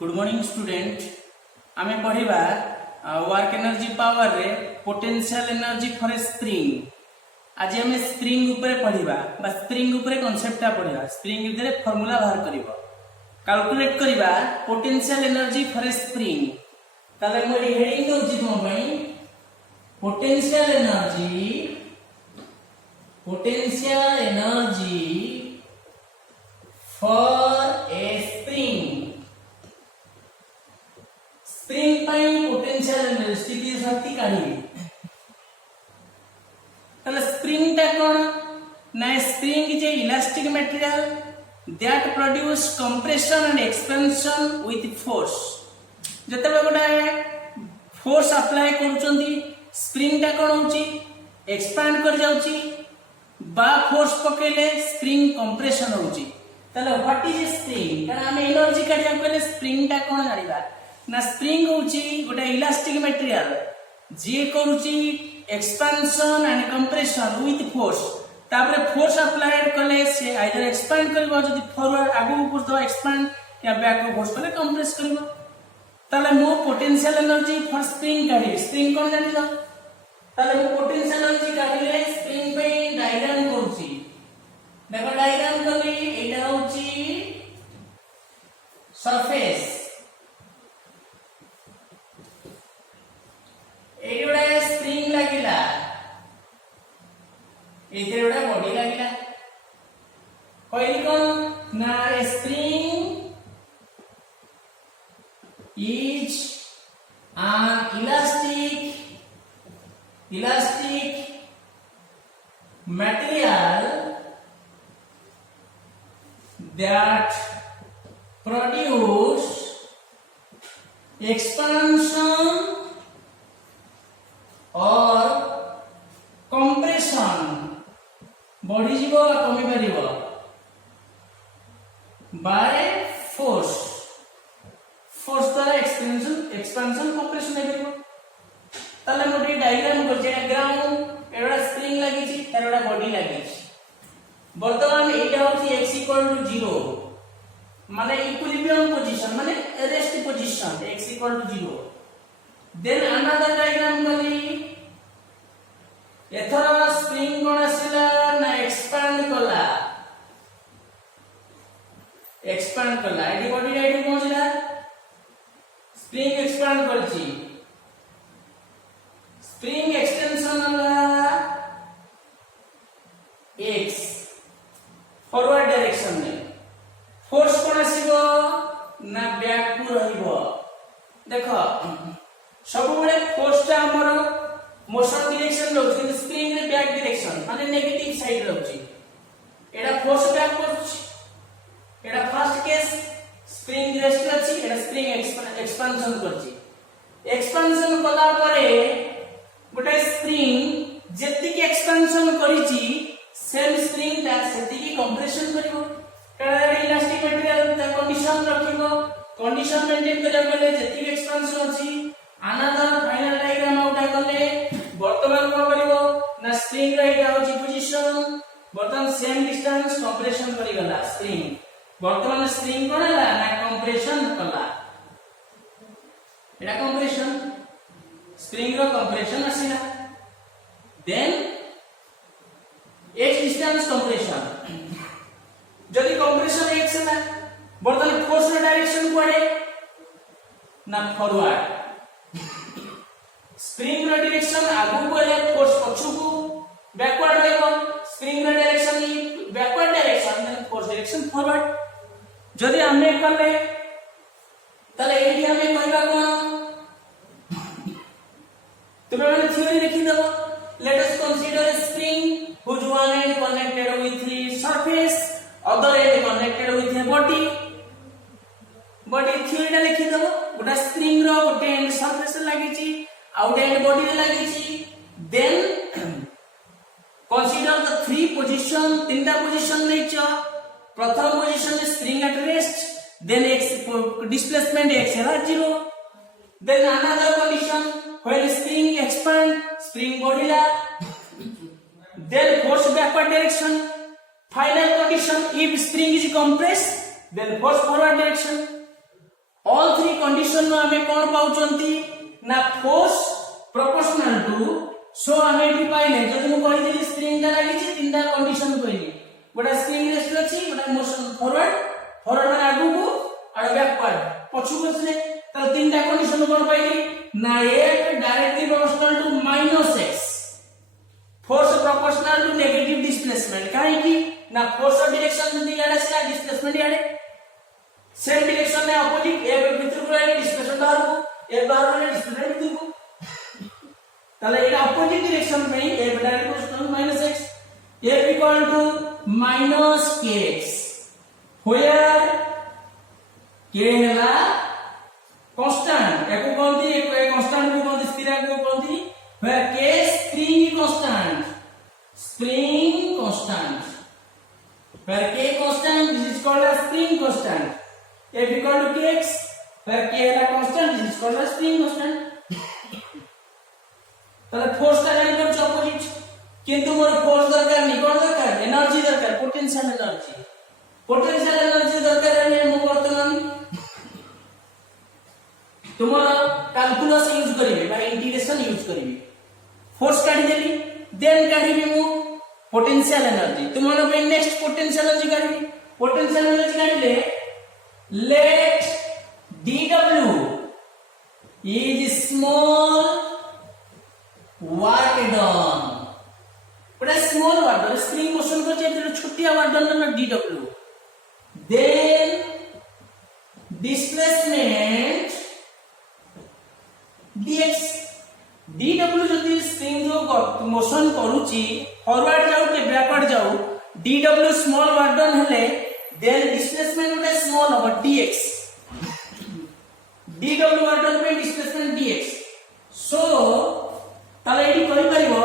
Good morning student आमे पढ़िबा work energy power रे potential energy for a spring. आज आमे स्प्रिंग ऊपर पढ़िबा बा स्प्रिंग ऊपर कांसेप्टटा पढ़िबा। स्प्रिंग भितर फार्मूला बाहर करिवो कैलकुलेट करिबा potential energy for a spring. ताले मोरी हेडिंग दोछि तुम पई potential energy for a spring. Spring pi potential energy स्थिति शक्ति काढी तले स्प्रिंग टा कोन ना spring is a elastic material that produce compression and expansion with force. जतबे गोटा फोर्स अप्लाई करूचंती स्प्रिंग टा कोन होची एक्सपांड कर जाउची बा फोर्स पकेले स्प्रिंग कंप्रेशन होची। तले व्हाट इज स्प्रिंग कारण हम एनर्जी काढिया पहिले स्प्रिंग टा कोन जानिबा ना स्प्रिंग होची गोटे इलास्टिक मटेरियल जे करूची expansion and compression with force. तापर फोर्स अप्लाइड कले से आइदर एक्सपांड करबो जदी फॉरवर्ड आगु पुछतो एक्सपांड या बैक फोर्स कले कंप्रेस करबो। ताले मो पोटेंशियल एनर्जी फॉर स्प्रिंग काढी स्प्रिंग कोन जानिलो ताले मो पोटेंशियल एनर्जी काढिले स्प्रिंग पे डायग्राम करूची। देखो डायग्राम कली एटा होची सरफेस एयोडा स्प्रिंग लागिला एथेरोडा बॉडी लागिला पहिली कोन ना spring is an elastic material that produce expansion और कंप्रेशन बढ़ी जीवो कमी परिबो बाय फोर्स द्वारा एक्सपेंशन कंप्रेशन हेबो। ताले मोटी डायग्राम करजे ग्राउंड एडा स्प्रिंग लागि छि एडा बॉडी लागि छि। वर्तमान एटा होछि x = 0 माने इक्विलिब्रियम पोजीशन माने rest position x = 0। Then another diagram कली एथरा स्प्रिंग कोन आसिला ना एक्सपांड कला एडी बॉडी एडी पहुंचला स्प्रिंग एक्सपांड करछि स्प्रिंग एक्सटेंशन वाला x फॉरवर्ड डायरेक्शन में फोर्स कोन आसीबो ना बैक को रहिबो। देखो सब बेले फोर्स टा हमर मोशन डायरेक्शन रहउछि स्प्रिंग रे बैक डायरेक्शन माने नेगेटिव साइड रहउछि। एडा फोर्स बैक करछि एडा फर्स्ट केस स्प्रिंग रेस्ट अछि एडा स्प्रिंग एक्सपेंशन करछि। एक्सपेंशन कला परे गोटे स्प्रिंग जेतिक एक्सपेंशन करिछि सेम स्प्रिंग ता सेतिक कंप्रेशन करिवो कारण इलास्टिक मटेरियल ता कंडीशन रखिबो। कंडीशन मेंटेन करबा बेले जेतिक एक्सपेंशन अछि अनदर फाइनल डायग्राम आउटा कले वर्तमान को करिवो ना स्प्रिंग रे एटा होची पोजीशन वर्तमान सेम डिस्टेंस कंप्रेशन करि गला स्प्रिंग वर्तमान स्प्रिंग कोनला ना कंप्रेशन कला एटा कंप्रेशन स्प्रिंग रो कंप्रेशन आसीला। देन x डिस्टेंस कंप्रेशन जदी कंप्रेशन x ना वर्तमान फोर्स रो डायरेक्शन कोडे ना फॉरवर्ड स्प्रिंग रो डायरेक्शन आगु गले फोर्स पछुकु बैकवर्ड लेबो स्प्रिंग रो direction backward direction then force direction forward. जदी हमने करले तले एडी हमें कहबा कोन तुमे माने थ्योरी लिखि दबो। Let us consider a spring whose one end connected with the surface other end connected with a body theory टा लिखि दबो। गोटा स्प्रिंग रो गोटे एंड सरफेस लागि छि आउट एंड बॉडी लागि छि। Then consider the three position तीनटा पोजीशन नै छ। प्रथम पोजीशन में spring at rest then x displacement x है 0 then another condition when spring expand spring बढ़िला then force backward direction final condition if spring is compressed then force forward direction all three condition में हमें कौन पाउचंती ना force proportional to सो हमें एठी पाइले जदि मु कहि देली स्प्रिंग दा लागि छी तीनटा कंडीशन कहली गोटा स्प्रिंग रेस्ट अछि गोटा मोशन फॉरवर्ड माने आगु को और बैकवर्ड पछु को से त तीनटा कंडीशन कोन पाइली ना एक directly proportional to -x force proportional to negative displacement काहे की ना फोर्स डायरेक्शन जदी याडे से डिस्प्लेसमेंट याडे सेम डायरेक्शन में अपोजिट ए भीतर को आले डिस्प्लेसमेंट बाहर को ए बाहर वाले डिस्प्लेसमेंट भीतर को ताले एटा अपोजिट डायरेक्शन में a direct proportional -x a equal to -kx where k हैला कांस्टेंट एको कोनती एक कांस्टेंट को कोनती स्थिरांक को कोनती where k spring constant where k constant this is called as spring constant f equal to kx where k हैला constant this is called as spring constant ताले फोर्स का जानि पर अपोजिट किंतु मोर फोर्स दरकार नहीं कोन दरकार एनर्जी दरकार पोटेंशियल एनर्जी दरकार है मु वर्तमान तुमरा कैलकुलस यूज करिवे बा इंटीग्रेशन यूज करिवे फोर्स काढी देली देन काढिबे मु पोटेंशियल एनर्जी तुमरा पे नेक्स्ट पोटेंशियल एनर्जी काढिले let dw is small work done बड़ा small work done spring motion को चाहिए छोटिया वर्क डन ना dw then displacement dx dw जदि स्प्रिंग जो मोशन करूची फॉरवर्ड जाऊ के बैकवर्ड जाऊ dw स्मॉल वर्क डन हेले then displacement गोटे स्मॉल हो dx dw वर्क डन पे displacement dx so ताले एडी कहि परिबो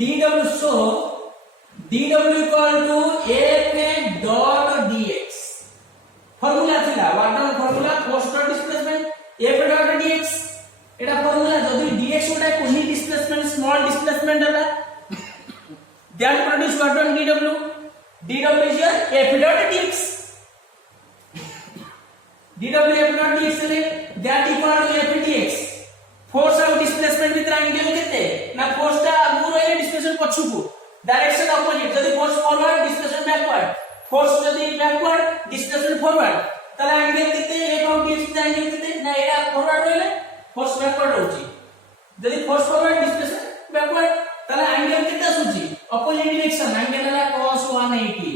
dw so dw equal to f dot dx formula थिला वाटन formula force dot displacement f dot dx एटा फार्मूला जदी dx उडा कोही डिस्प्लेसमेंट स्मॉल डिस्प्लेसमेंट हला that produce what on dw is your f dot dx dw f dot dx ले that equal to f dx force of displacement with angle केते ना force ता आगु रहिले डिस्प्लेसमेंट पछु को डायरेक्शन अपोजिट जदी force forward displacement backward force जदी बैकवर्ड डिस्प्लेसमेंट फॉरवर्ड तला एंगल केते एक ऑफ डिस्प्लेसमेंट एंगल केते ना एटा फॉरवर्ड रहिले फोर्स बैकवर्ड होची जदी फोर्स फॉरवर्ड डिस्प्लेसमेंट बैकवर्ड तला एंगल केते सुची अपोजिट डायरेक्शन एंगल ला cos 180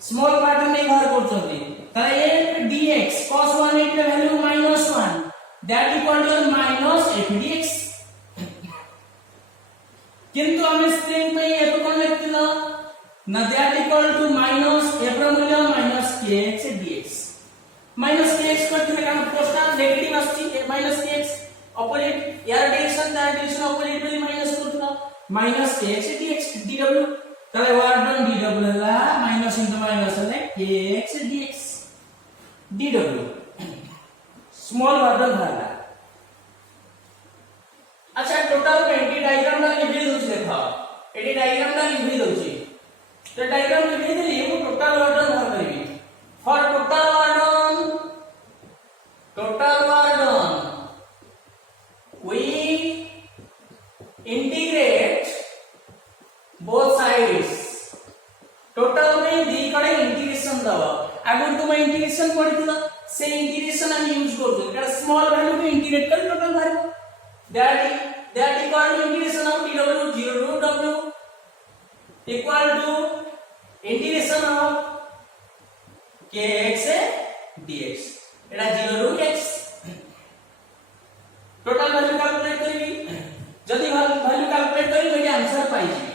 स्मॉल पार्ट में बाहर करछोती तला ए dx cos 180 ର value -1 that equal to minus f dx किंतु हमें स्प्रिंग में f कोन लिखतिला ना that equal to minus f ର मूल्य minus kx dx minus kx करथिले कारण फोर्स का नेगेटिव आछि minus kx अपोजिट यार डायरेक्शन ता डायरेक्शन अपोजिट पे माइनस करथिला minus kx dx dw तले वर्क डन dw ला minus into minus ले kx dx dw small work done भरला अच्छा टोटल 20 डायग्राम ना लिखि दोछि देखा एडी डायग्राम ना लिखि दोछि तो डायग्राम लिखि देली वो टोटल वर्क डन भर करबी for total work done we integrate both sides total में दी कड़े इंटीग्रेशन दवा अगर तुम इंटीग्रेशन पढ़िथिला से इंटीग्रेशन हम यूज करतो एटा स्मॉल वैल्यू को इंटीग्रेट कर total value that equal to integration of dw 0 to w equal to integration of kx dx Etah 0 to x total value calculate करिबी जदी वैल्यू कैलकुलेट करी बेटी आंसर पाई जी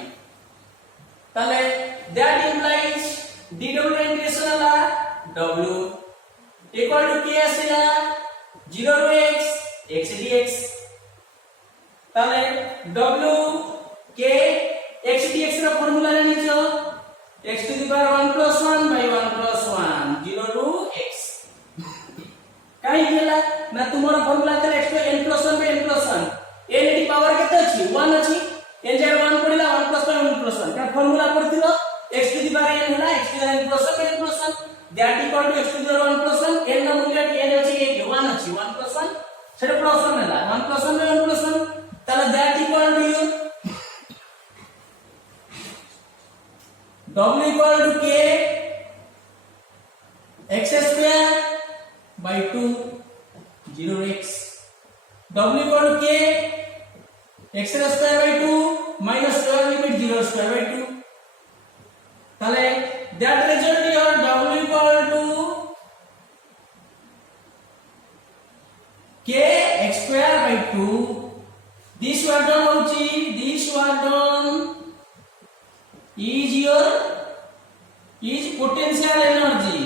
ताले that implies dw integration ala w equal to k आसीला 0 to x dx ताले w k x dx रा formula जानिछो x to the power 1 plus 1 by 1 plus 1 0 to x काई गेला ना तुमरो फार्मूला तले x to n plus 1 by n plus 1 n T power केते अछि 1 अछि n जे 1 पडिला 1 plus 1 1 plus 1 का formula पड़थिलो x to the power n होला x to the n plus 1 by n plus 1 that equal to x to the 1 plus 1 n ର मूल्य n ଅଛି 1 ଅଛି 1 plus 1 ସେଟା plus 1 ହେଲା 1 plus 1 1 plus 1 ତାହେଲେ that equal to you w equal to k x square by 2 0x w equal to k x square by 2 minus 12 limit 0 square by 2 তাহলে that result your w equal to k x square by 2 this word done hochi this word done is your is potential energy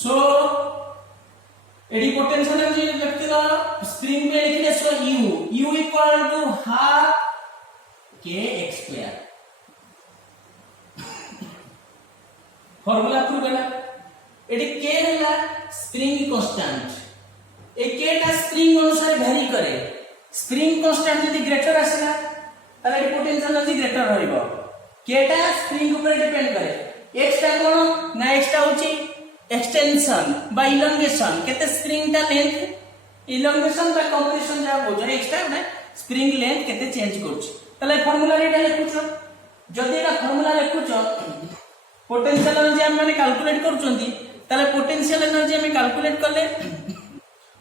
so एडी potential energy लिखतेला spring में लिखले so u equal to half k x square formula prove करा एडी k हैला spring constant ए k टा spring अनुसार वेरी करे स्प्रिंग कांस्टेंट यदि ग्रेटर आसला ताले एडी पोटेंशियल एनर्जी ग्रेटर रहइबो k टा स्प्रिंग ऊपर डिपेंड करे x टा कोन ना x टा होची एक्सटेंशन बाय इलोंगेशन केते स्प्रिंग टा लेंथ इलोंगेशन बाय कंप्रेशन जा हो जाय एक्स्ट्रा ने स्प्रिंग लेंथ केते चेंज करछ तले फार्मूला रेटा लिखुछ जदी एटा फार्मूला लिखुछ पोटेंशियल एनर्जी हम माने कैलकुलेट करछंती तले पोटेंशियल एनर्जी हम कैलकुलेट करले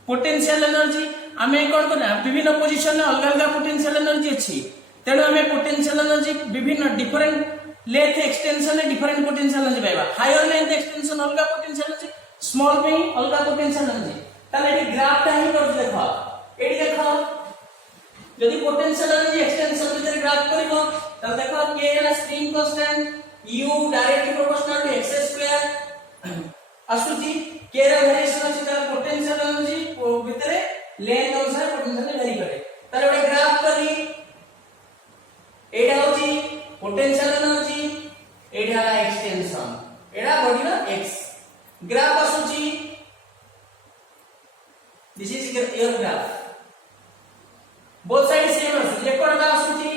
पोटेंशियल एनर्जी हमें कोन करना विभिन्न पोजीशन में अलग अलग पोटेंशियल एनर्जी अछि तेनो हमें पोटेंशियल एनर्जी विभिन्न डिफरेंट लेंथ एक्सटेंशन में डिफरेंट पोटेंशियल एनर्जी पाइबा हायर लेंथ एक्सटेंशन अलग पोटेंशियल एनर्जी स्मॉल में अलग पोटेंशियल एनर्जी ताले एडी ग्राफ ता ही कर देखो एडी देखो यदि पोटेंशियल एनर्जी एक्सटेंशन भीतर ग्राफ करिवो त देखो k एला spring constant u directly proportional to x square असुची k रा वेरिएशन अछि त पोटेंशियल एनर्जी भीतर लेंथ अनुसार पोटेंशियल वेरी करे ताले एडी ग्राफ करी एडा होची पोटेंशियल एनर्जी एडा एक्सटेंशन एडा बॉडी ना x ग्राफ आसुची this is your graph both side same आसुची रेकॉर्ड का आसुची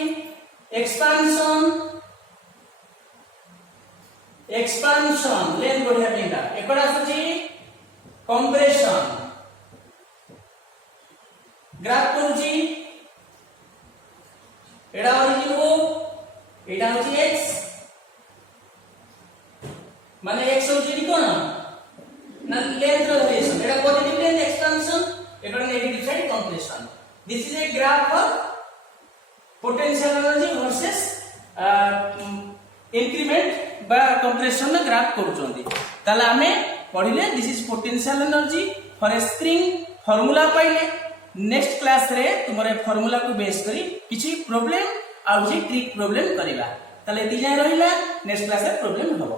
एक्सपांशन लेंथ बढ़िया पिंडा एकड़ आसुची कंप्रेशन ग्राफ करूची एडा ओरिजिन हो एटा होची x माने x होची कोन ना लेंथ वेरिएशन एटा पॉजिटिव लेंथ एक्सपांशन एटा negative side compression this is a graph of potential energy versus increment बा कंप्रेशन ना ग्राफ करूचंदी ताला हमें पढिले this is potential energy for a spring formula पाइले नेक्स्ट क्लास रे तुमरे फार्मूला को बेस करी किछि प्रॉब्लम आ ट्रिक प्रॉब्लम करिला ताले एति जाय रहिला नेक्स्ट क्लास रे प्रॉब्लम हबो।